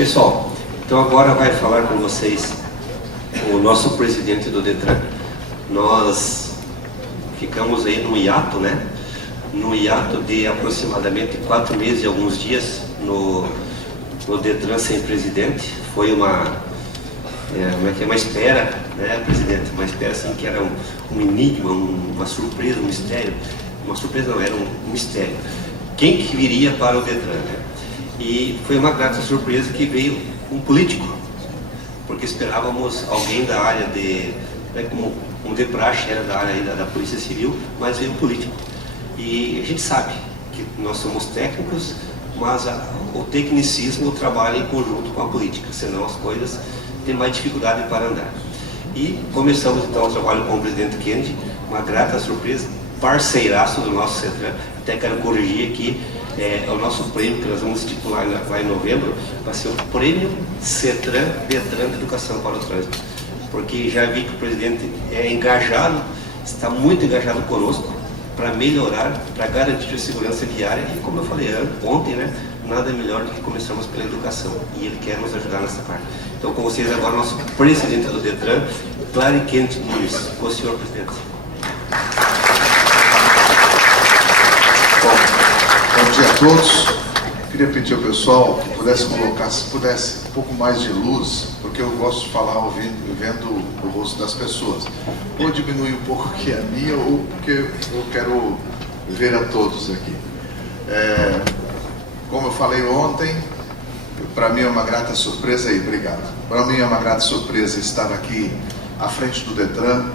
Pessoal, então agora vai falar com vocês o nosso presidente do Detran. Nós ficamos aí no hiato, né? No hiato de aproximadamente 4 meses e alguns dias no Detran sem presidente. Foi uma espera, né, presidente? Uma espera assim que era um enigma, uma surpresa, um mistério. Uma surpresa não, era um mistério. Quem que viria para o Detran, né? E foi uma grata surpresa que veio um político, porque esperávamos alguém da área de, né, como um de praxe era da área da Polícia Civil, mas veio um político. E a gente sabe que nós somos técnicos, mas o tecnicismo trabalha em conjunto com a política, senão as coisas têm mais dificuldade para andar. E começamos então o trabalho com o presidente Kennedy, uma grata surpresa, parceiraço do nosso CETRAN. Até quero corrigir aqui, o nosso prêmio que nós vamos estipular lá em novembro vai ser o Prêmio CETRAN Detran de Educação para o Trânsito, porque já vi que o presidente é engajado, está muito engajado conosco para melhorar, para garantir a segurança viária. E como eu falei ontem, né, nada melhor do que começarmos pela educação, e ele quer nos ajudar nessa parte. Então, com vocês agora, nosso presidente do Detran, Clary Kennedy Nunes. Com o senhor, presidente. Bom dia a todos. Queria pedir ao pessoal que pudesse colocar, se pudesse, um pouco mais de luz, porque eu gosto de falar vendo o rosto das pessoas. Ou diminuir um pouco aqui a minha, ou porque eu quero ver a todos aqui. Como eu falei ontem, para mim é uma grata surpresa aí, obrigado. Para mim é uma grata surpresa estar aqui à frente do Detran,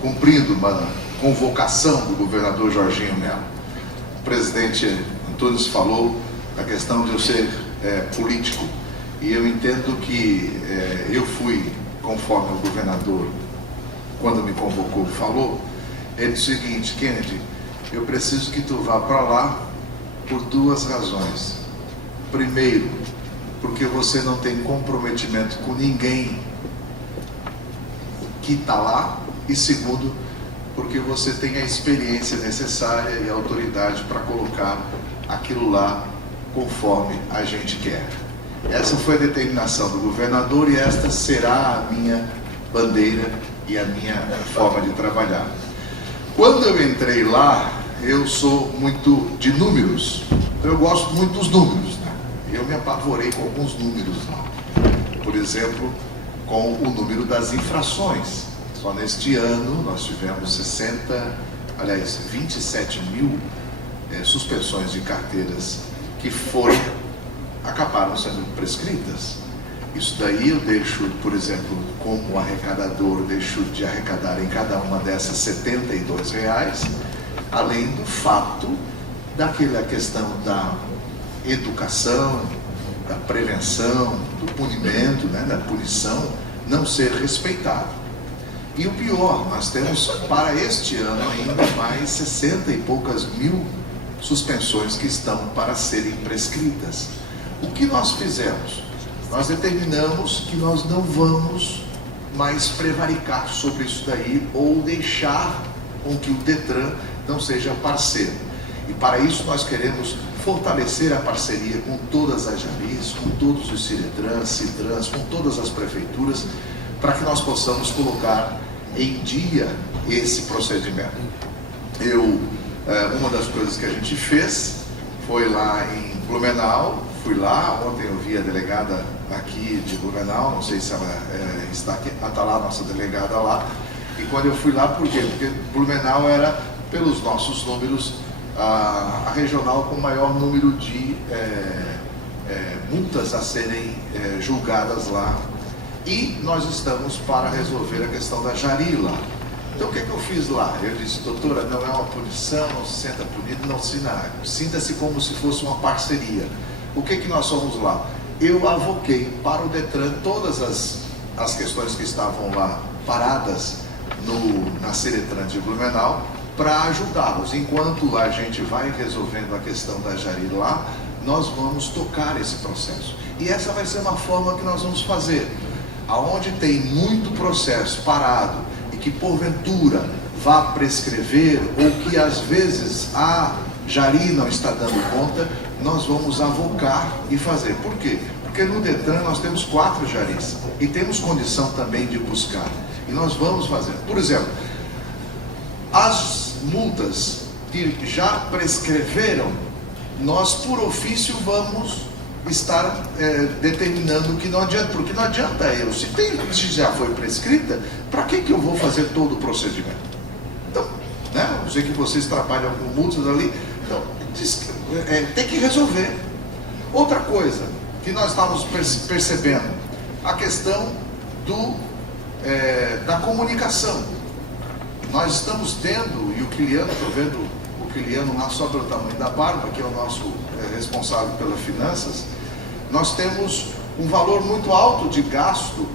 cumprindo uma convocação do governador Jorginho Melo. O presidente Antunes falou da questão de eu ser político, e eu entendo que eu fui, conforme o governador, quando me convocou, falou. Ele disse o seguinte: Kennedy, eu preciso que tu vá para lá por 2 razões. Primeiro, porque você não tem comprometimento com ninguém que está lá, e segundo, porque você tem a experiência necessária e a autoridade para colocar aquilo lá conforme a gente quer. Essa foi a determinação do governador, e esta será a minha bandeira e a minha forma de trabalhar. Quando eu entrei lá, eu sou muito de números, eu gosto muito dos números, né? Eu me apavorei com alguns números lá. Por exemplo, com o número das infrações. Só neste ano nós tivemos 27 mil suspensões de carteiras que acabaram sendo prescritas. Isso daí eu deixo, por exemplo, como arrecadador, deixo de arrecadar em cada uma dessas R$72, além do fato daquela questão da educação, da prevenção, do punimento, né, da punição não ser respeitado. E o pior, nós temos para este ano ainda mais 60 e poucas mil suspensões que estão para serem prescritas. O que nós fizemos? Nós determinamos que nós não vamos mais prevaricar sobre isso daí, ou deixar com que o Detran não seja parceiro. E para isso nós queremos fortalecer a parceria com todas as Jaris, com todos os Ciretrans, Citrans, com todas as prefeituras, para que nós possamos colocar em dia esse procedimento. Uma das coisas que a gente fez foi lá em Blumenau. Fui lá, ontem eu vi a delegada aqui de Blumenau, não sei se ela está aqui, está lá a nossa delegada lá. E quando eu fui lá, por quê? Porque Blumenau era, pelos nossos números, a regional com o maior número de multas a serem julgadas lá. E nós estamos para resolver a questão da Jari lá. Então o que eu fiz lá? Eu disse: doutora, não é uma punição, não se sinta punido, não se nada. Sinta-se como se fosse uma parceria. O que nós somos lá? Eu avoquei para o Detran todas as questões que estavam lá paradas na Ciretran de Blumenau, para ajudá-los. Enquanto a gente vai resolvendo a questão da Jari lá, nós vamos tocar esse processo. E essa vai ser uma forma que nós vamos fazer. Aonde tem muito processo parado e que porventura vá prescrever, ou que às vezes a Jari não está dando conta, nós vamos avocar e fazer. Por quê? Porque no Detran nós temos 4 jaris e temos condição também de buscar. E nós vamos fazer. Por exemplo, as multas que já prescreveram, nós por ofício vamos estar determinando que não adianta, porque não adianta se já foi prescrita, para que eu vou fazer todo o procedimento? Então, né, eu sei que vocês trabalham com multas ali, então, tem que resolver. Outra coisa que nós estamos percebendo, a questão da comunicação. Nós estamos tendo, e o Quiliano, estou vendo o Quiliano lá só pelo tamanho da barba, que é o nosso responsável pelas finanças, nós temos um valor muito alto de gasto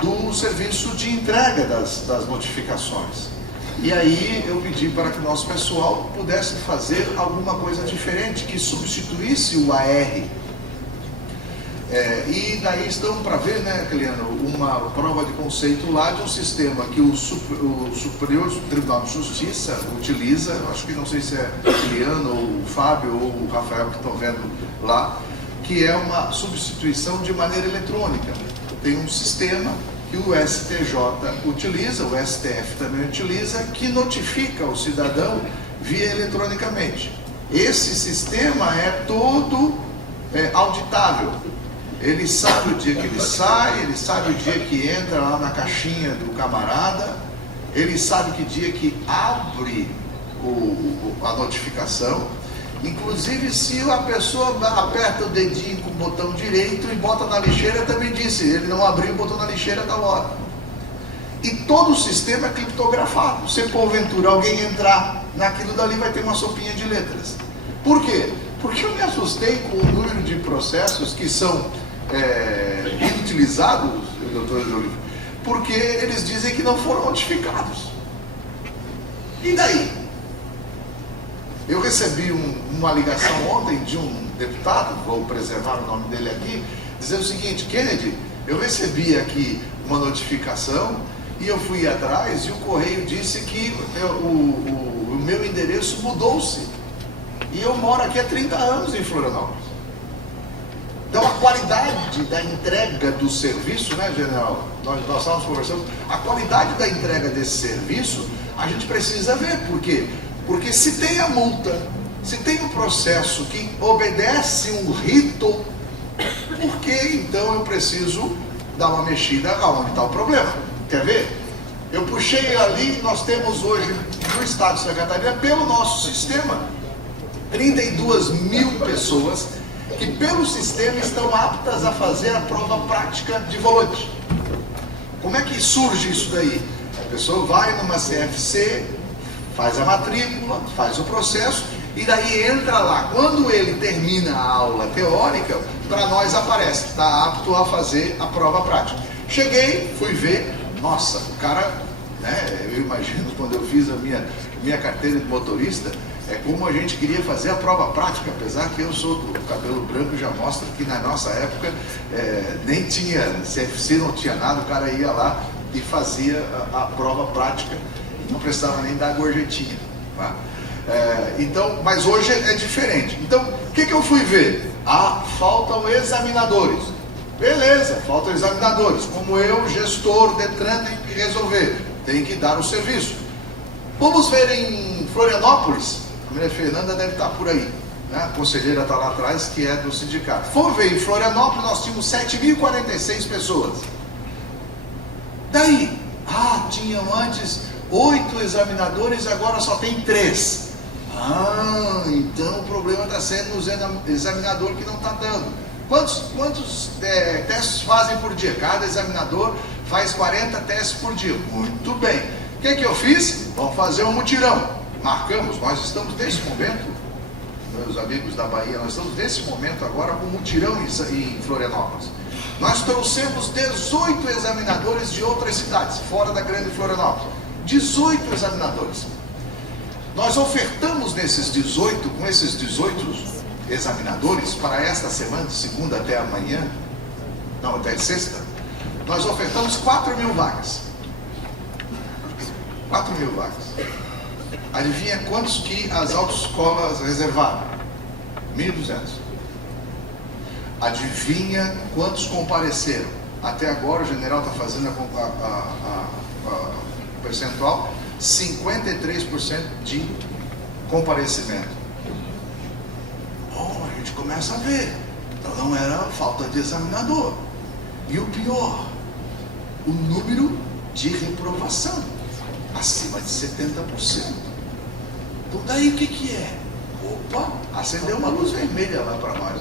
do serviço de entrega das notificações. E aí eu pedi para que o nosso pessoal pudesse fazer alguma coisa diferente, que substituísse o AR. E daí estamos para ver, né, Quiliano, uma prova de conceito lá de um sistema que o Superior Tribunal de Justiça utiliza, acho que não sei se é o Quiliano, ou o Fábio, ou o Rafael que estão vendo lá, que é uma substituição de maneira eletrônica. Tem um sistema que o STJ utiliza, o STF também utiliza, que notifica o cidadão via eletronicamente. Esse sistema é todo auditável. Ele sabe o dia que ele sai, ele sabe o dia que entra lá na caixinha do camarada, ele sabe que dia que abre a notificação. Inclusive, se a pessoa aperta o dedinho com o botão direito e bota na lixeira, também disse, ele não abriu e botou na lixeira a tal hora. E todo o sistema é criptografado. Se porventura alguém entrar naquilo dali, vai ter uma sopinha de letras. Por quê? Porque eu me assustei com o número de processos que são inutilizados, doutor Júlio, porque eles dizem que não foram notificados. E daí? Eu recebi uma ligação ontem de um deputado, vou preservar o nome dele aqui, dizendo o seguinte: Kennedy, eu recebi aqui uma notificação e eu fui atrás e o correio disse que o meu endereço mudou-se. E eu moro aqui há 30 anos em Florianópolis. Então a qualidade da entrega do serviço, né, general? Nós estávamos conversando, a qualidade da entrega desse serviço, a gente precisa ver. Por quê? Porque se tem a multa, se tem um processo que obedece um rito, por que então eu preciso dar uma mexida aonde está o problema? Quer ver? Eu puxei ali, nós temos hoje no estado de Santa Catarina, pelo nosso sistema, 32 mil pessoas que pelo sistema estão aptas a fazer a prova prática de volante. Como é que surge isso daí? A pessoa vai numa CFC, faz a matrícula, faz o processo e daí entra lá. Quando ele termina a aula teórica, para nós aparece, está apto a fazer a prova prática. Cheguei, fui ver, nossa, o cara, né, eu imagino quando eu fiz a minha carteira de motorista, é como a gente queria fazer a prova prática, apesar que eu sou do cabelo branco, já mostra que na nossa época nem tinha CFC, não tinha nada, o cara ia lá e fazia a prova prática, não precisava nem dar gorjetinha. Tá? Então, mas hoje é diferente. Então, o que eu fui ver? Faltam examinadores. Beleza, faltam examinadores. Como eu, gestor, Detran, tem que resolver, tem que dar o serviço. Vamos ver em Florianópolis. A Maria Fernanda deve estar por aí, né? A conselheira está lá atrás, que é do sindicato. Vamos ver, em Florianópolis nós tínhamos 7.046 pessoas. Daí, tinham antes 8 examinadores, agora só tem 3. Então o problema está sendo no examinador que não está dando. Quantos testes fazem por dia? Cada examinador faz 40 testes por dia. Muito bem. O que eu fiz? Vamos fazer um mutirão. Marcamos, nós estamos nesse momento, meus amigos da Bahia, nós estamos nesse momento agora com um mutirão em Florianópolis. Nós trouxemos 18 examinadores de outras cidades, fora da grande Florianópolis. 18 examinadores. Nós ofertamos nesses 18, com esses 18 examinadores, para esta semana, de segunda até amanhã, não, até sexta, nós ofertamos 4.000 vagas. 4.000 vagas. Adivinha quantos que as autoescolas reservaram? 1.200. Adivinha quantos compareceram? Até agora o general está fazendo o percentual, 53% de comparecimento. Bom, a gente começa a ver. Então não era falta de examinador. E o pior, o número de reprovação, acima de 70%. Então daí o que é? Opa, acendeu uma luz vermelha lá para nós.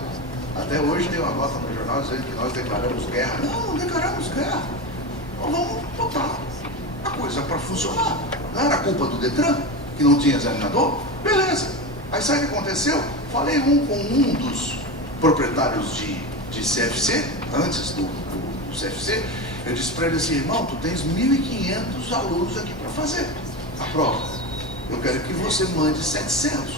Até hoje tem uma nota no jornal dizendo que nós declaramos guerra. Não declaramos guerra. Então vamos botar a coisa para funcionar. Não era culpa do Detran, que não tinha examinador? Beleza. Aí sabe o que aconteceu? Falei com um dos proprietários de CFC, antes do CFC, eu disse para ele assim, irmão, tu tens 1.500 alunos aqui para fazer a prova. Eu quero que você mande 700.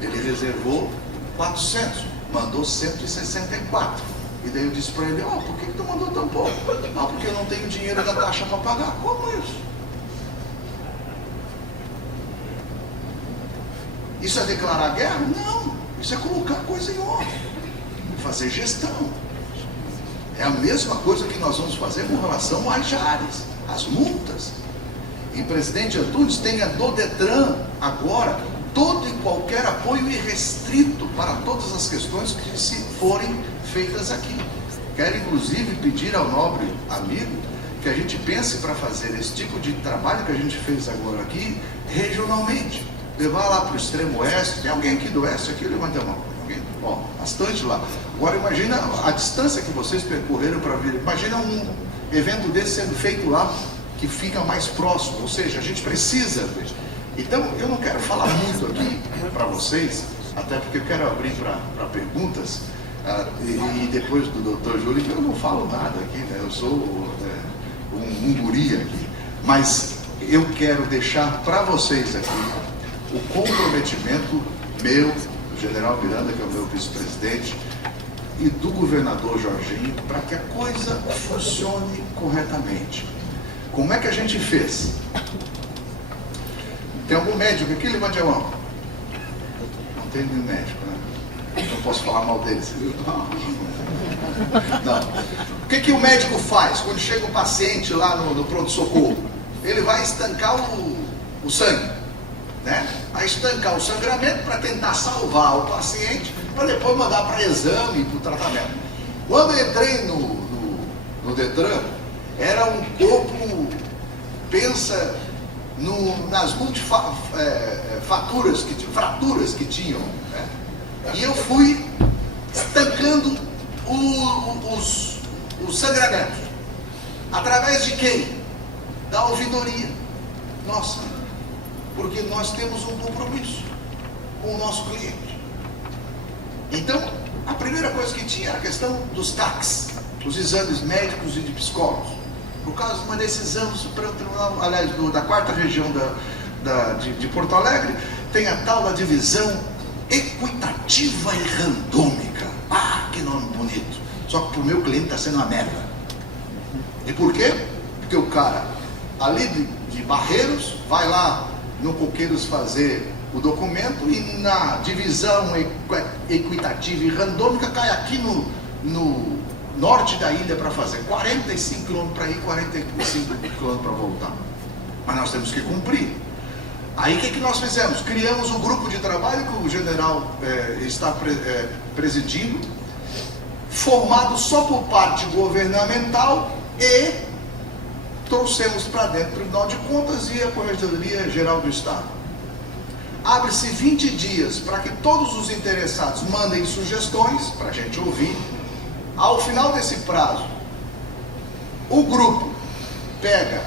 Ele reservou 400, mandou 164. E daí eu disse para ele, por que tu mandou tão pouco? Não, porque eu não tenho dinheiro da taxa para pagar. Como isso? Isso é declarar guerra? Não, isso é colocar coisa em ordem, fazer gestão. É a mesma coisa que nós vamos fazer com relação às JARES, as multas. E presidente Antunes tem a do Detran agora todo e qualquer apoio irrestrito para todas as questões que se forem feitas aqui. Quero inclusive pedir ao nobre amigo que a gente pense para fazer esse tipo de trabalho que a gente fez agora aqui regionalmente. Levar lá para o extremo oeste. Tem alguém aqui do oeste? Aqui, levanta a mão. Alguém? Bom, bastante lá. Agora imagina a distância que vocês percorreram para vir. Imagina um evento desse sendo feito lá, que fica mais próximo. Ou seja, a gente precisa ver. Então, eu não quero falar muito aqui para vocês, até porque eu quero abrir para perguntas, e depois do Dr. Júlio, eu não falo nada aqui, né? Eu sou um guri aqui. Mas eu quero deixar para vocês aqui o comprometimento meu, do general Miranda, que é o meu vice-presidente, e do governador Jorginho, para que a coisa funcione corretamente. Como é que a gente fez? Tem algum médico aqui? Levante a mão. Não tem nenhum médico, né? Não posso falar mal deles. Não. O que o médico faz quando chega um paciente lá no pronto-socorro? Ele vai estancar o sangue, né? Vai estancar o sangramento para tentar salvar o paciente, para depois mandar para exame e para o tratamento. Quando eu entrei no Detran, era um corpo, pensa nas fraturas que tinham, né? E eu fui estancando os sangramentos. Através de quem? Da ouvidoria. Nossa, porque nós temos um compromisso com o nosso cliente. Então, a primeira coisa que tinha era a questão dos TACs, os exames médicos e de psicólogos. Por causa de uma decisão do Supremo Tribunal, aliás, da 4ª região de Porto Alegre, tem a tal da divisão equitativa e randômica. Ah, que nome bonito. Só que para o meu cliente está sendo uma merda. E por quê? Porque o cara, ali de Barreiros, vai lá no Coqueiros fazer o documento e na divisão equitativa e randômica cai aqui no norte da ilha para fazer 45 km para ir, 45 km para voltar. Mas nós temos que cumprir. Aí o que nós fizemos? Criamos um grupo de trabalho que o general está presidindo, formado só por parte governamental, e trouxemos para dentro do Tribunal de Contas e a Corregedoria Geral do Estado. Abre-se 20 dias para que todos os interessados mandem sugestões para a gente ouvir. Ao final desse prazo, o grupo pega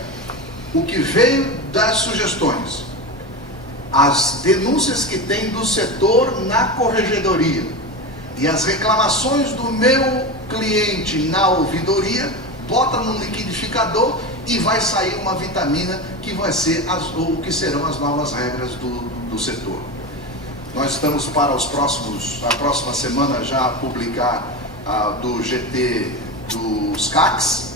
o que veio das sugestões, as denúncias que tem do setor na corregedoria e as reclamações do meu cliente na ouvidoria, bota no liquidificador e vai sair uma vitamina que vai ser o que serão as novas regras do setor. Nós estamos para a próxima semana já publicar do GT dos CACs.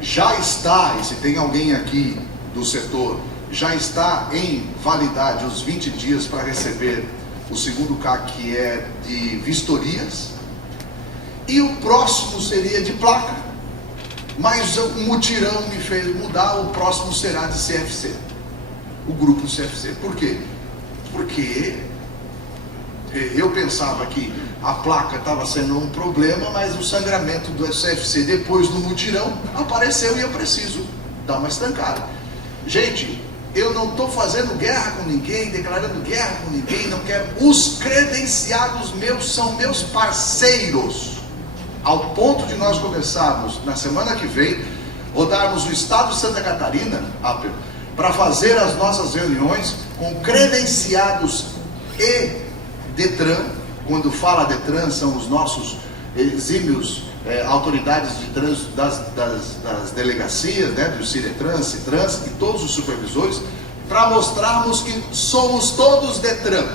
Já está, e se tem alguém aqui do setor, já está em validade os 20 dias para receber o segundo CAC, que é de vistorias. e o próximo seria de placa, mas o mutirão me fez mudar, o próximo será de CFC, o grupo CFC. Por quê? Porque eu pensava que a placa estava sendo um problema, mas o sangramento do CFC depois do mutirão apareceu e eu preciso dar uma estancada. Gente, eu não estou fazendo guerra com ninguém, declarando guerra com ninguém, não quero. Os credenciados meus são meus parceiros, ao ponto de nós começarmos na semana que vem, rodarmos o estado de Santa Catarina, para fazer as nossas reuniões com credenciados e Detran. Quando fala Detran, são os nossos exímios autoridades de trânsito das delegacias, né, do Ciretran, Citrans e todos os supervisores, para mostrarmos que somos todos Detran.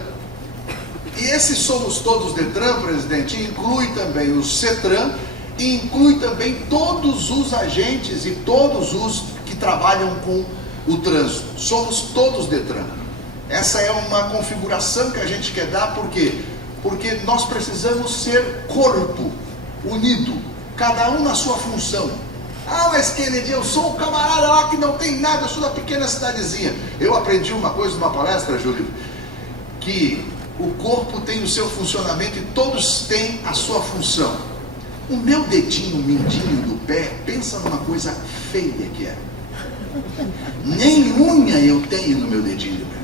E esse somos todos Detran, presidente, inclui também o CETRAN e inclui também todos os agentes e todos os que trabalham com o trânsito. Somos todos Detran. Essa é uma configuração que a gente quer dar, por quê? Porque nós precisamos ser corpo unido, cada um na sua função. Ah, mas Kennedy, eu sou o camarada lá que não tem nada, eu sou da pequena cidadezinha. Eu aprendi uma coisa numa palestra, Júlio, que o corpo tem o seu funcionamento e todos têm a sua função. O meu dedinho mindinho do pé, pensa numa coisa feia que é. Nem unha eu tenho no meu dedinho do pé.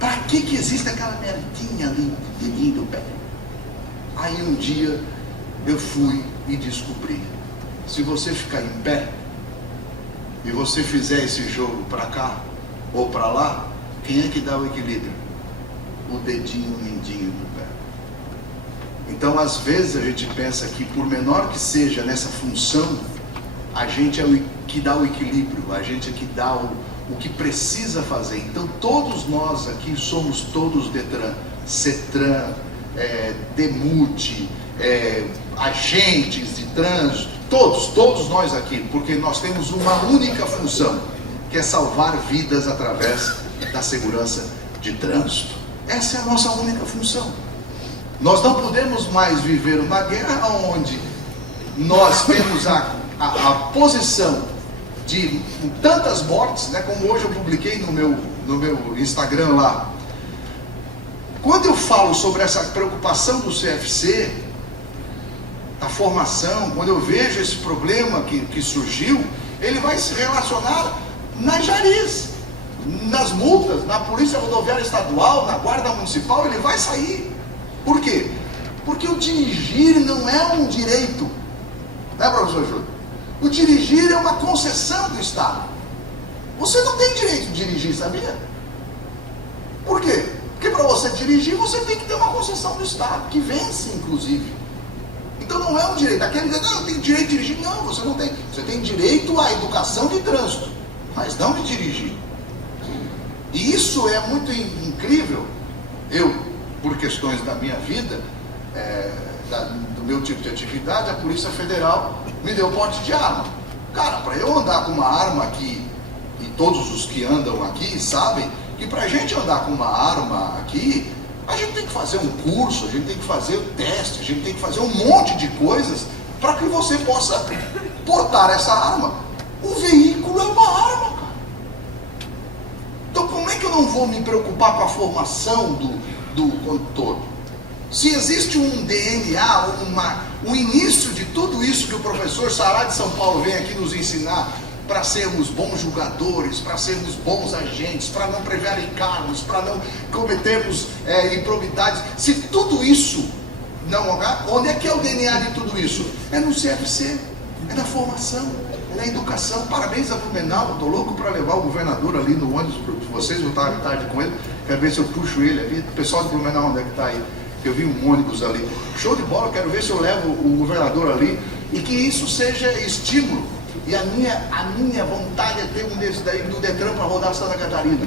Para que existe aquela merdinha ali no dedinho do pé? Aí um dia eu fui e descobri, se você ficar em pé e você fizer esse jogo para cá ou para lá, quem é que dá o equilíbrio? O dedinho mindinho do pé. Então às vezes a gente pensa que, por menor que seja nessa função, a gente é o que dá o equilíbrio, a gente é que dá o que precisa fazer. Então todos nós aqui somos todos Detran, CETRAN, DEMUT, agentes de trânsito, todos nós aqui, porque nós temos uma única função, que é salvar vidas através da segurança de trânsito. Essa é a nossa única função. Nós não podemos mais viver uma guerra onde nós temos a posição de tantas mortes, né, como hoje eu publiquei no meu Instagram lá. Quando eu falo sobre essa preocupação do CFC, a formação, quando eu vejo esse problema que surgiu, ele vai se relacionar nas Jaris, nas multas, na Polícia Rodoviária Estadual, na Guarda Municipal, ele vai sair. Por quê? Porque o dirigir não é um direito, né, professor Júlio? O dirigir é uma concessão do Estado. Você não tem direito de dirigir, sabia? Por quê? Porque para você dirigir, você tem que ter uma concessão do Estado, que vence, inclusive. Então não é um direito. Aquele diz, não, eu tenho direito de dirigir. Não, você não tem. Você tem direito à educação de trânsito, mas não de dirigir. E isso é muito incrível. Eu, por questões da minha vida, do meu tipo de atividade, a Polícia Federal me deu porte de arma. Cara, para eu andar com uma arma aqui, e todos os que andam aqui sabem que para a gente andar com uma arma aqui, a gente tem que fazer um curso, a gente tem que fazer o teste, a gente tem que fazer um monte de coisas para que você possa portar essa arma. O veículo é uma arma, cara. Então como é que eu não vou me preocupar com a formação do condutor? Se existe um DNA, um início de tudo isso que o professor Sará de São Paulo vem aqui nos ensinar, para sermos bons julgadores, para sermos bons agentes, para não prevaricarmos, para não cometermos improbidades, se tudo isso não... Onde é que é o DNA de tudo isso? É no CFC, é na formação, é na educação. Parabéns a Blumenau, estou louco para levar o governador ali no ônibus, vocês vão estar à tarde com ele, quero ver se eu puxo ele ali. O pessoal de Blumenau, onde é que está aí? Eu vi um ônibus ali, show de bola, quero ver se eu levo o governador ali, e que isso seja estímulo. E a minha vontade é ter um desses daí do Detran para rodar Santa Catarina,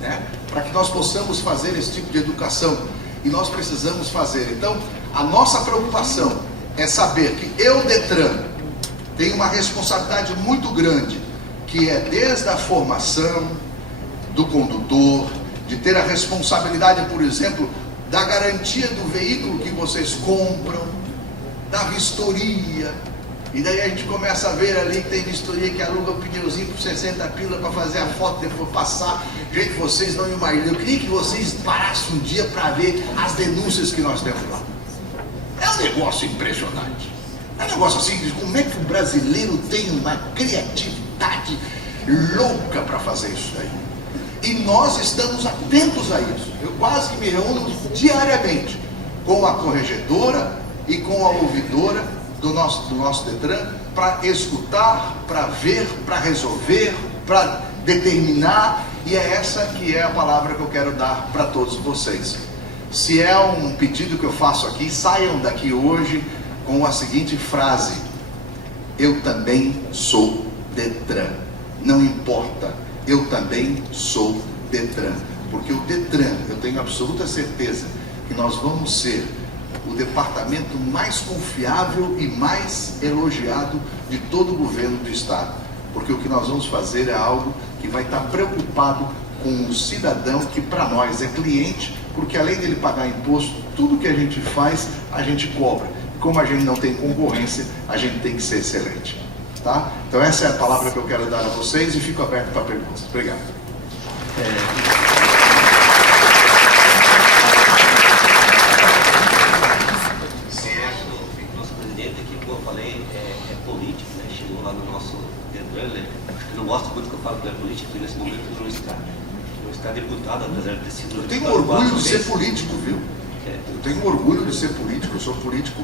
né? Para que nós possamos fazer esse tipo de educação, e nós precisamos fazer. Então a nossa preocupação é saber que eu, Detran, tenho uma responsabilidade muito grande, que é desde a formação do condutor, de ter a responsabilidade, por exemplo, da garantia do veículo que vocês compram, da vistoria. E daí a gente começa a ver ali que tem vistoria que aluga o pneuzinho por 60 pila para fazer a foto, depois passar. Gente, vocês não imaginam. Eu queria que vocês parassem um dia para ver as denúncias que nós temos lá. É um negócio impressionante. É um negócio assim, de como é que o brasileiro tem uma criatividade louca para fazer isso aí. E nós estamos atentos a isso. Eu quase que me reúno diariamente com a corregedora e com a ouvidora do nosso Detran para escutar, para ver, para resolver, para determinar. E é essa que é a palavra que eu quero dar para todos vocês. Se é um pedido que eu faço aqui, saiam daqui hoje com a seguinte frase: eu também sou Detran. Não importa, eu também sou Detran. Porque o Detran, eu tenho absoluta certeza que nós vamos ser o departamento mais confiável e mais elogiado de todo o governo do estado. Porque o que nós vamos fazer é algo que vai estar preocupado com o cidadão que para nós é cliente, porque além dele pagar imposto, tudo que a gente faz, a gente cobra. Como a gente não tem concorrência, a gente tem que ser excelente. Tá? Então essa é a palavra que eu quero dar a vocês e fico aberto para perguntas. Obrigado. Nosso presidente aqui, como eu falei, é político, né? Chegou lá no nosso Detran, né? Não gosto muito que eu falo que é político, porque nesse momento não está. Não está deputado, apesar de ter sido... Eu tenho orgulho de ser político, viu? Eu tenho orgulho de ser político. Eu sou político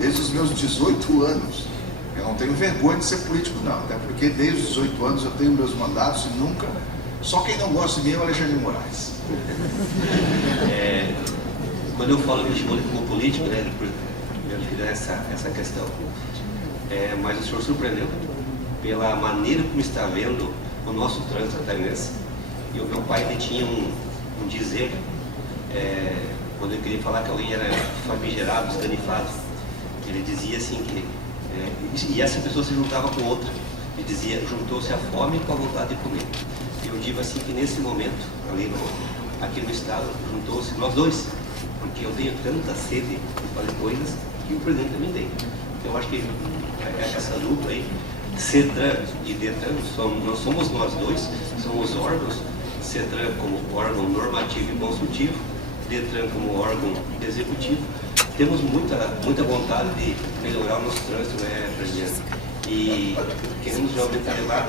desde os meus 18 anos. Eu não tenho vergonha de ser político, não. Até porque desde os 18 anos eu tenho meus mandatos e nunca... Só quem não gosta de mim é o Alexandre de Moraes. Quando eu falo que eu chamo ele como político, né, ele fiz essa questão. Mas o senhor surpreendeu pela maneira como está vendo o nosso trânsito catarinense. E o meu pai ele tinha um dizer, quando ele queria falar que alguém era famigerado, esganifado, ele dizia assim que... e essa pessoa se juntava com outra. Ele dizia, juntou-se a fome com a vontade de comer. Eu digo assim que nesse momento, aqui no estado, juntou-se nós dois, porque eu tenho tanta sede de fazer coisas que o presidente também tem. Eu acho que essa dupla aí, CETRAN e DETRAN, nós somos nós dois, somos órgãos, CETRAN como órgão normativo e consultivo, DETRAN como órgão executivo. Temos muita vontade de melhorar o nosso trânsito, né, presidente? E queremos realmente levar,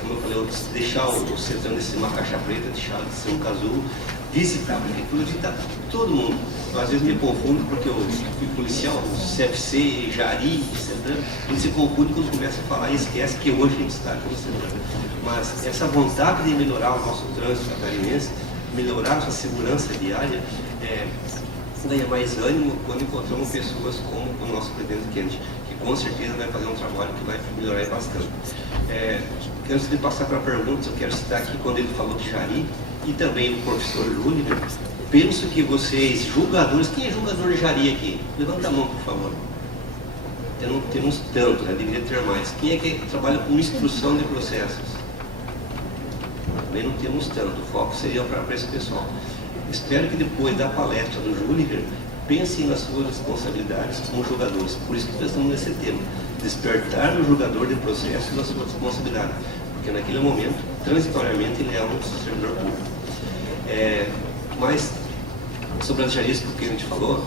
como eu falei, deixar o CETRAN de ser uma caixa preta, deixar de ser um casulo, visitar a prefeitura, visitar todo mundo. Eu, às vezes me confundo porque eu fui policial, o CFC, Jari, CETRAN, ele se confunde quando começa a falar e esquece que hoje a gente está com o CETRAN. Mas essa vontade de melhorar o nosso trânsito catarinense, melhorar a nossa segurança diária, ganha mais ânimo quando encontramos pessoas como o nosso presidente Kennedy, que com certeza vai fazer um trabalho que vai melhorar bastante. Antes de passar para perguntas, eu quero citar aqui quando ele falou de Jari e também o professor Júnior. Penso que vocês, julgadores, quem é julgador de Jari aqui? Levanta a mão, por favor. Não temos tanto, né? Deveria ter mais. Quem é que trabalha com instrução de processos? Também não temos tanto, o foco seria para esse pessoal. Espero que depois da palestra do Júnior, pensem nas suas responsabilidades como jogadores. Por isso que nós estamos nesse tema, despertar o jogador de processo da sua responsabilidade. Porque naquele momento, transitoriamente, ele é um servidor público. Mas, sobre as jaristas que a gente falou,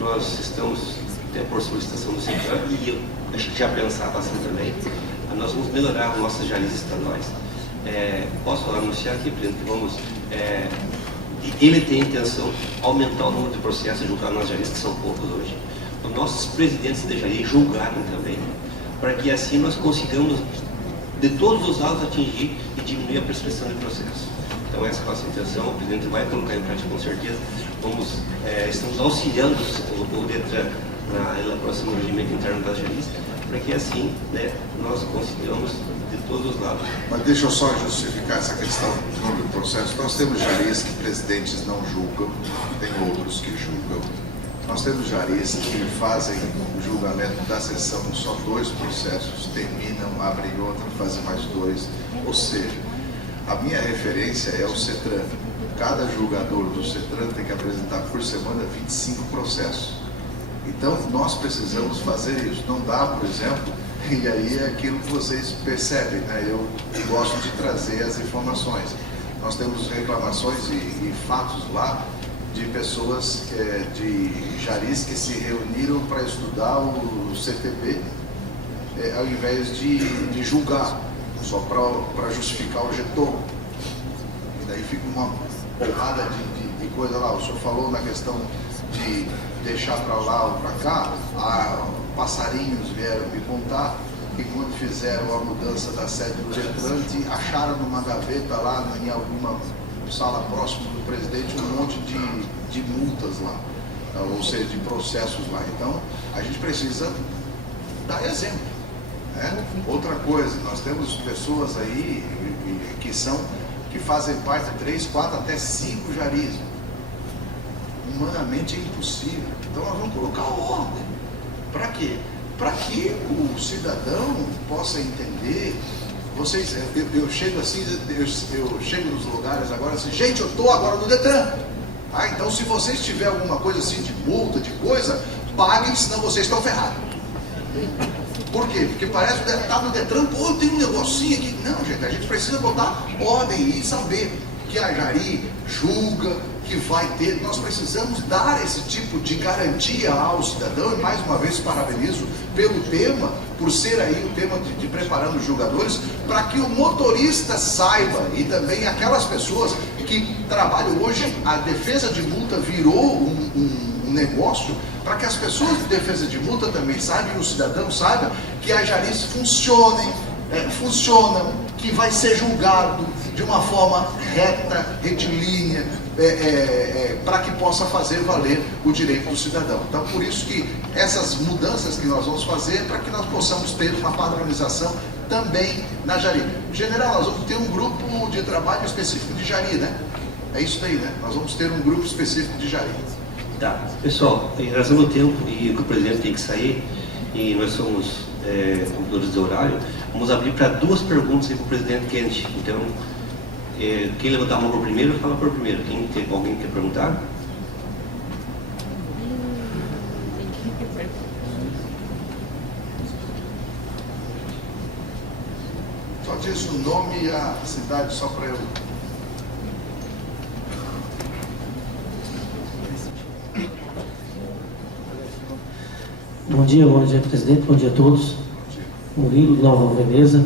nós estamos, até por solicitação do CETRAN, e eu já pensava assim também, nós vamos melhorar as nossas jaristas estaduais. Posso anunciar aqui, presidente, que vamos... ele tem a intenção de aumentar o número de processos julgados nas jaristas, que são poucos hoje. Os nossos presidentes de jari julgaram também, para que assim nós consigamos, de todos os lados, atingir e diminuir a prescrição de processo. Então essa é a nossa intenção, o presidente vai colocar em prática com certeza. Estamos auxiliando o DETRAN na elaboração do regimento interno das jaristas, para que assim, né, nós consigamos de todos os lados. Mas deixa eu só justificar essa questão do número de processos. Nós temos jaris que presidentes não julgam, tem outros que julgam. Nós temos jaris que fazem o julgamento da sessão só 2 processos, terminam, abrem outro, fazem mais 2. Ou seja, a minha referência é o CETRAN. Cada julgador do CETRAN tem que apresentar por semana 25 processos. Então, nós precisamos fazer isso. Não dá, por exemplo, e aí é aquilo que vocês percebem, né? Eu gosto de trazer as informações. Nós temos reclamações e fatos lá de pessoas de Jaris que se reuniram para estudar o CTB, ao invés de julgar, só para justificar o GETOM. E daí fica uma porrada de coisa lá. O senhor falou na questão de deixar para lá ou para cá. Passarinhos vieram me contar que quando fizeram a mudança da sede do Detran, acharam numa gaveta lá em alguma sala próxima do presidente um monte de multas lá, ou seja, de processos lá. Então, a gente precisa dar exemplo, né? Outra coisa, nós temos pessoas aí que fazem parte de 3, 4, até 5 Jaris. Humanamente é impossível. Então nós vamos colocar ordem. Para quê? Para que o cidadão possa entender. Vocês, eu chego assim, eu chego nos lugares agora assim, gente, eu estou agora no Detran. Ah, então se vocês tiverem alguma coisa assim de multa, de coisa, paguem, senão vocês estão ferrados. Por quê? Porque parece que está no Detran, pô, tem um negocinho aqui. Não, gente, a gente precisa botar ordem e saber que a Jari julga, que vai ter. Nós precisamos dar esse tipo de garantia ao cidadão, e mais uma vez parabenizo pelo tema, por ser aí o tema de preparando os julgadores, para que o motorista saiba, e também aquelas pessoas que trabalham hoje, a defesa de multa virou um negócio, para que as pessoas de defesa de multa também saibam, e o cidadão saiba que as Jaris funcionam, que vai ser julgado de uma forma reta, retilínea, para que possa fazer valer o direito do cidadão. Então, por isso que essas mudanças que nós vamos fazer, para que nós possamos ter uma padronização também na Jari. General, nós vamos ter um grupo de trabalho específico de Jari, né? É isso daí, né? Nós vamos ter um grupo específico de Jari. Tá. Pessoal, em razão do tempo e que o presidente tem que sair, e nós somos cumpridores de horário, vamos abrir para 2 perguntas para o presidente Kennedy. Então, quem levantar a mão por primeiro, fala por primeiro. Alguém quer perguntar? Só diz o nome e a cidade, só para eu... Bom dia, presidente, bom dia a todos. Murilo, Nova Veneza.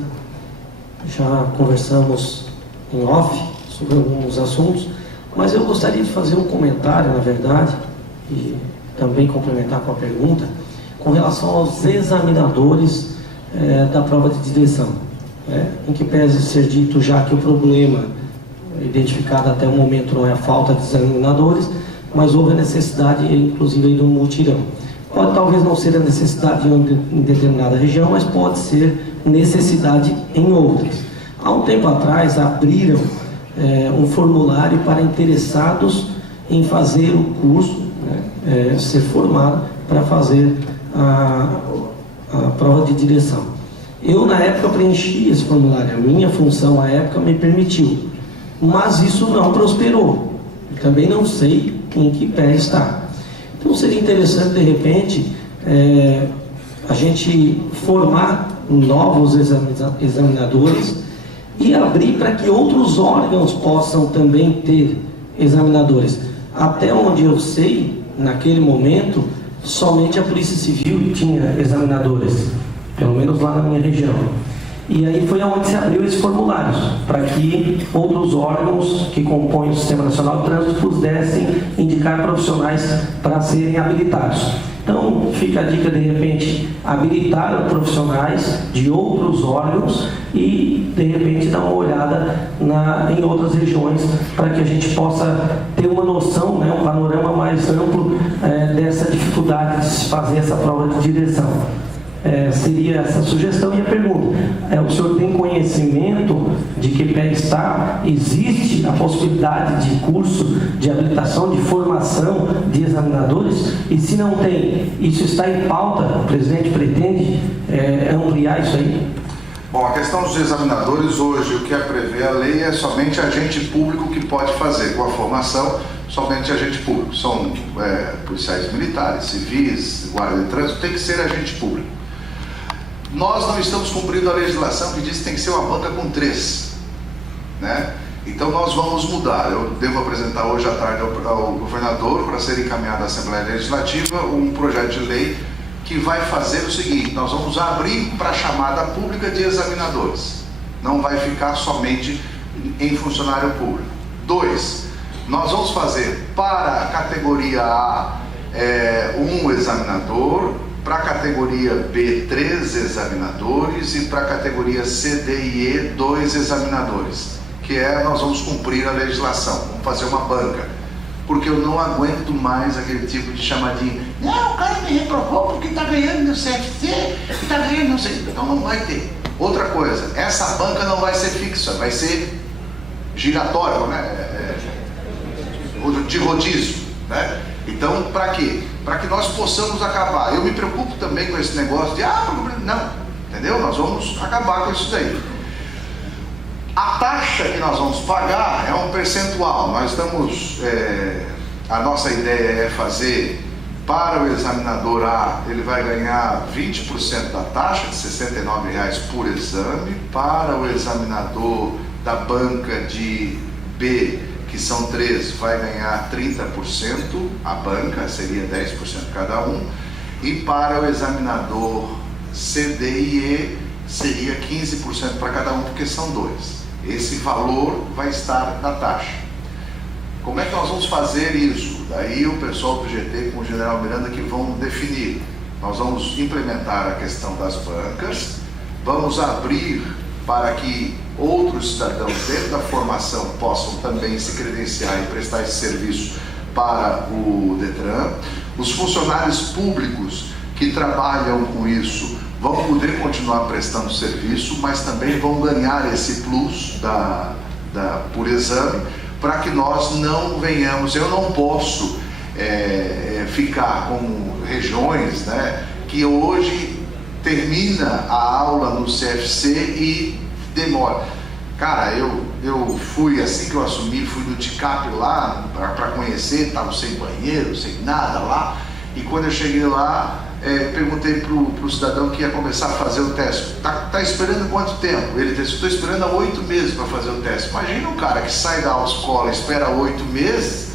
Já conversamos em off sobre alguns assuntos, mas eu gostaria de fazer um comentário, na verdade, e também complementar com a pergunta, com relação aos examinadores da prova de direção. Em que pese ser dito já que o problema identificado até o momento não é a falta de examinadores, mas houve a necessidade, inclusive, de um mutirão. Pode talvez não ser a necessidade em determinada região, mas pode ser necessidade em outras. Há um tempo atrás abriram um formulário para interessados em fazer o curso, ser formado para fazer a prova de direção. Eu na época preenchi esse formulário, a minha função à época me permitiu, mas isso não prosperou. Eu também não sei em que pé está. Então seria interessante, de repente, a gente formar novos examinadores e abrir para que outros órgãos possam também ter examinadores. Até onde eu sei, naquele momento, somente a Polícia Civil tinha examinadores, pelo menos lá na minha região. E aí foi onde se abriu esses formulários, para que outros órgãos que compõem o Sistema Nacional de Trânsito pudessem indicar profissionais para serem habilitados. Então, fica a dica, de repente, habilitar profissionais de outros órgãos e, de repente, dar uma olhada em outras regiões, para que a gente possa ter uma noção, um panorama mais amplo dessa dificuldade de se fazer essa prova de direção. Seria essa sugestão. E a pergunta, o senhor tem conhecimento de que pé está? Existe a possibilidade de curso de habilitação, de formação de examinadores? E se não tem, isso está em pauta? O presidente pretende ampliar isso aí? Bom, Bom, a questão dos examinadores hoje, o que prevê a lei é somente agente público que pode fazer, com a formação, somente agente público. São policiais militares, civis, guarda de trânsito, tem que ser agente público. Nós não estamos cumprindo a legislação que diz que tem que ser uma banca com 3, né? Então nós vamos mudar. Eu devo apresentar hoje à tarde ao governador, para ser encaminhado à Assembleia Legislativa, um projeto de lei que vai fazer o seguinte: nós vamos abrir para a chamada pública de examinadores. Não vai ficar somente em funcionário público. 2, nós vamos fazer para a categoria A um examinador, para a categoria B 3 examinadores e para a categoria C, D e E 2 examinadores, que nós vamos cumprir a legislação, vamos fazer uma banca, porque eu não aguento mais aquele tipo de chamadinha. Não, o cara me reprovou porque está ganhando no CFC, está ganhando não sei. Então não vai ter. Outra coisa, essa banca não vai ser fixa, vai ser giratória, né? De rodízio, né? Então, para quê? Para que nós possamos acabar. Eu me preocupo também com esse negócio de, não, entendeu? Nós vamos acabar com isso daí. A taxa que nós vamos pagar é um percentual. Nós estamos, a nossa ideia é fazer, para o examinador A, ele vai ganhar 20% da taxa, de R$ 69,00 por exame. Para o examinador da banca de B, que são 3, vai ganhar 30%, a banca seria 10% cada um, e para o examinador C, D e E seria 15% para cada um, porque são 2. Esse valor vai estar na taxa. Como é que nós vamos fazer isso? Daí o pessoal do GT com o General Miranda que vão definir. Nós vamos implementar a questão das bancas, vamos abrir para que outros cidadãos dentro da formação possam também se credenciar e prestar esse serviço para o Detran. Os funcionários públicos que trabalham com isso vão poder continuar prestando serviço, mas também vão ganhar esse plus por exame, para que nós não venhamos. Eu não posso ficar com regiões, né, que hoje termina a aula no CFC e demora. Cara, eu fui, assim que eu assumi, fui no TICAP lá para conhecer, estava sem banheiro, sem nada lá, e quando eu cheguei lá, perguntei para o cidadão que ia começar a fazer o teste, tá esperando quanto tempo? Ele disse, estou esperando há 8 meses para fazer o teste. Imagina um cara que sai da escola e espera 8 meses,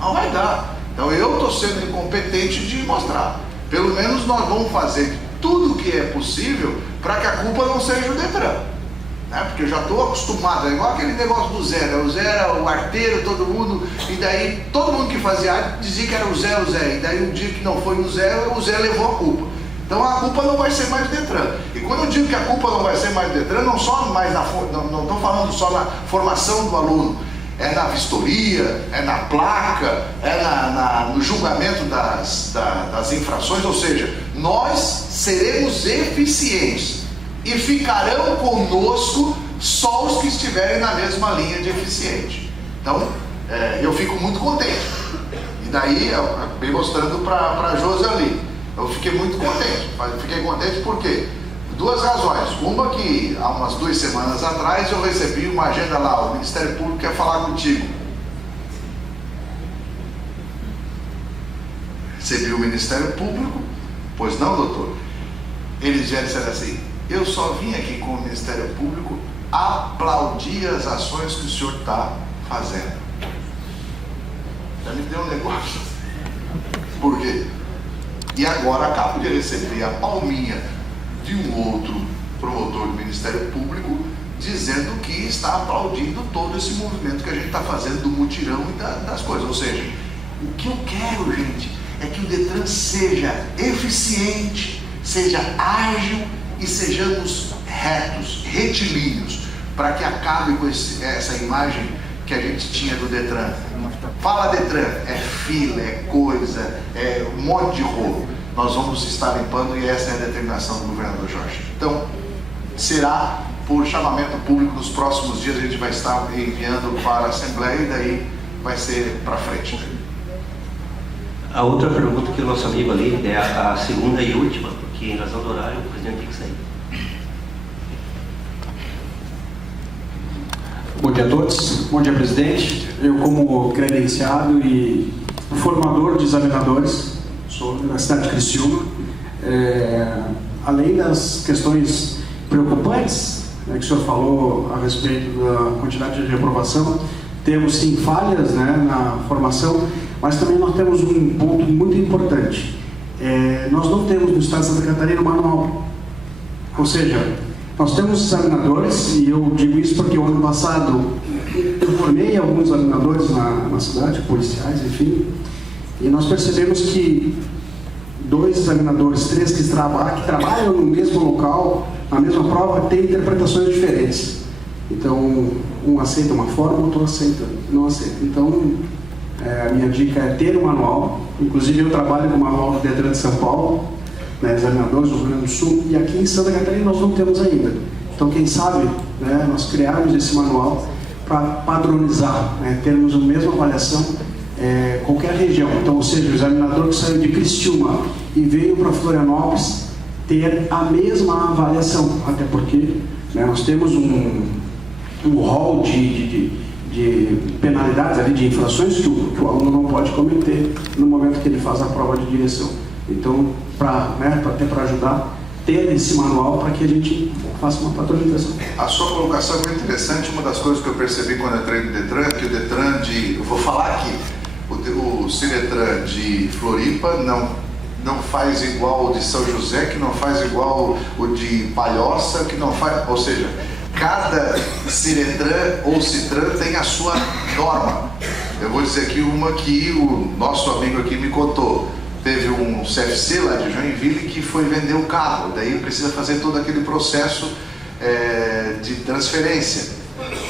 não vai dar. Então eu estou sendo incompetente de mostrar. Pelo menos nós vamos fazer tudo o que é possível para que a culpa não seja o Detran, né? Porque eu já estou acostumado, é igual aquele negócio do Zé, né? O Zé era o arteiro, todo mundo, e daí todo mundo que fazia arte dizia que era o Zé, e daí um dia que não foi o Zé levou a culpa. Então a culpa não vai ser mais do Detran. E quando eu digo que a culpa não vai ser mais do Detran, não estou falando só na formação do aluno, é na vistoria, é na placa, no julgamento das infrações, ou seja, nós seremos eficientes e ficarão conosco só os que estiverem na mesma linha de eficiente. Então, eu fico muito contente. E daí, eu acabei mostrando para a Josi ali. Eu fiquei muito contente. Fiquei contente por quê? 2 razões. Uma que há umas 2 semanas atrás eu recebi uma agenda lá, o Ministério Público quer falar contigo. Recebi o Ministério Público, pois não, doutor? Eles já disseram assim, eu só vim aqui com o Ministério Público aplaudir as ações que o senhor está fazendo. Já me deu um negócio. Por quê? E agora acabo de receber a palminha de um outro promotor do Ministério Público dizendo que está aplaudindo todo esse movimento que a gente está fazendo do mutirão e das coisas. Ou seja, o que eu quero, gente, é que o Detran seja eficiente, seja ágil e sejamos retos, retilíneos, para que acabe com essa imagem que a gente tinha do Detran. Fala Detran, é fila, é coisa, é um monte de rolo. Nós vamos estar limpando e essa é a determinação do governador Jorge. Então, será por chamamento público, nos próximos dias a gente vai estar enviando para a Assembleia e daí vai ser para frente. A outra pergunta que o nosso amigo ali é a segunda e última, porque em razão do horário o presidente tem que sair. Bom dia a todos, bom dia, presidente. Eu, como credenciado e formador de examinadores, sou da cidade de Criciúma. Além das questões preocupantes, que o senhor falou a respeito da quantidade de reprovação, temos sim falhas, na formação, mas também nós temos um ponto muito importante. Nós não temos no estado de Santa Catarina um manual. Ou seja, nós temos examinadores, e eu digo isso porque o ano passado eu formei alguns examinadores na cidade, policiais, enfim, e nós percebemos que 2 examinadores, 3 que trabalham no mesmo local, na mesma prova, têm interpretações diferentes. Então, um aceita uma forma, o outro não aceita. Então, a minha dica é ter um manual. Inclusive, eu trabalho com o manual do Detran de São Paulo, examinadores do Rio Grande do Sul, e aqui em Santa Catarina nós não temos ainda. Então, quem sabe, nós criarmos esse manual para padronizar, termos a mesma avaliação qualquer região. Então, ou seja, o examinador que saiu de Criciúma e veio para Florianópolis ter a mesma avaliação, até porque nós temos um rol de penalidades ali, de infrações que o aluno não pode cometer no momento que ele faz a prova de direção. Então, para ajudar, ter esse manual para que a gente faça uma padronização. A sua colocação é muito interessante. Uma das coisas que eu percebi quando eu entrei no Detran é que o Detran eu vou falar aqui, o Ciretran de Floripa não faz igual o de São José, que não faz igual o de Palhoça, que não faz, ou seja, cada Ciretran ou Citran tem a sua norma. Eu vou dizer aqui uma que o nosso amigo aqui me contou. Teve um CFC lá de Joinville que foi vender o carro, daí precisa fazer todo aquele processo de transferência,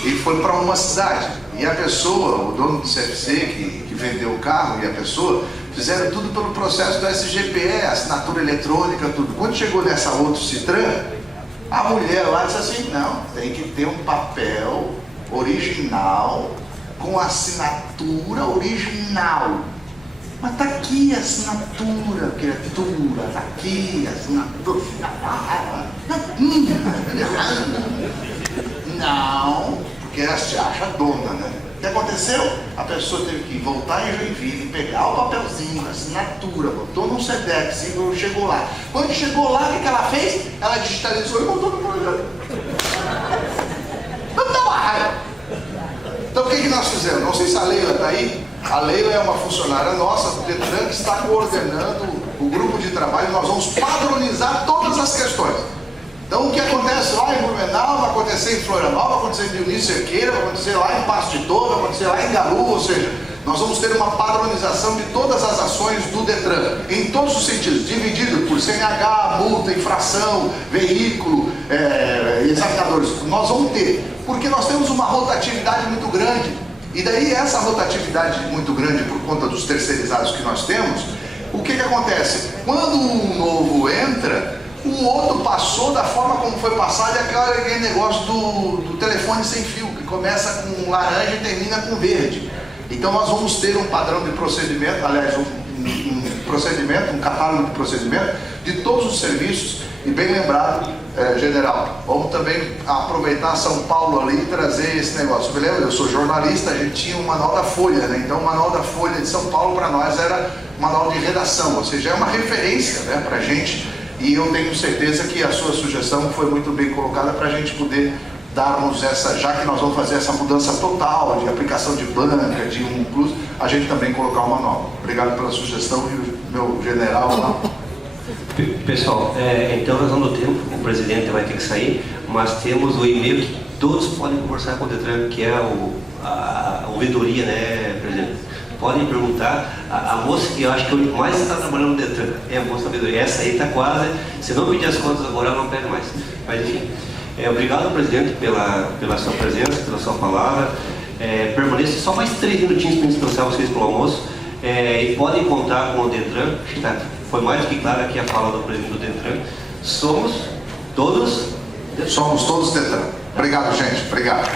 e foi para uma cidade, e a pessoa, o dono do CFC que vendeu o carro e a pessoa fizeram tudo pelo processo do SGPE, assinatura eletrônica, tudo. Quando chegou nessa outra Citran, a mulher lá disse assim: não, tem que ter um papel original com assinatura original. Mas tá aqui a assinatura, criatura, tá aqui a assinatura. Não, porque ela se acha dona, né? O que aconteceu? A pessoa teve que voltar em Joinville, pegar o papelzinho, a assinatura, botou num SEDEX e chegou lá. Quando chegou lá, o que ela fez? Ela digitalizou e botou no programa. Não dá uma raiva. Então o que nós fizemos? Não sei se a Leila está aí. A Leila é uma funcionária nossa do Detran que está coordenando o grupo de trabalho. Nós vamos padronizar todas as questões. Então o que acontece lá em Blumenau vai acontecer em Florianópolis, vai acontecer em Dionísio Cerqueira, vai acontecer lá em Passo de Torre, vai acontecer lá em Garu, ou seja, nós vamos ter uma padronização de todas as ações do Detran, em todos os sentidos, dividido por CNH, multa, infração, veículo, examinadores. Nós vamos ter, porque nós temos uma rotatividade muito grande, e daí essa rotatividade muito grande por conta dos terceirizados que nós temos, o que acontece? Quando um novo entra, o outro passou da forma como foi passado, e aquele negócio do telefone sem fio, que começa com laranja e termina com verde. Então nós vamos ter um padrão de procedimento, aliás, um catálogo de procedimento de todos os serviços. E bem lembrado, general, vamos também aproveitar São Paulo ali e trazer esse negócio. Me lembro, eu sou jornalista, a gente tinha o manual da Folha, né? Então o manual da Folha de São Paulo para nós era manual de redação, ou seja, é uma referência, né, para a gente. E eu tenho certeza que a sua sugestão foi muito bem colocada para a gente poder darmos essa, já que nós vamos fazer essa mudança total de aplicação de banca, de um plus, a gente também colocar uma nova. Obrigado pela sugestão e o meu general lá. Pessoal, então nós vamos ter, o presidente vai ter que sair, mas temos o e-mail que todos podem conversar com o Detran, que é a ouvidoria, né, presidente? Podem perguntar, a moça que eu acho que mais está trabalhando no Detran é a moça da ouvidoria. Essa aí está quase, se não pedir as contas agora, ela não pede mais. Mas enfim, obrigado, presidente, pela sua presença, pela sua palavra. Permaneça só mais 3 minutinhos para dispensar vocês para o almoço. E podem contar com o Detran. Foi mais do que claro aqui a fala do presidente do Detran. Somos todos Detran. Obrigado, gente. Obrigado.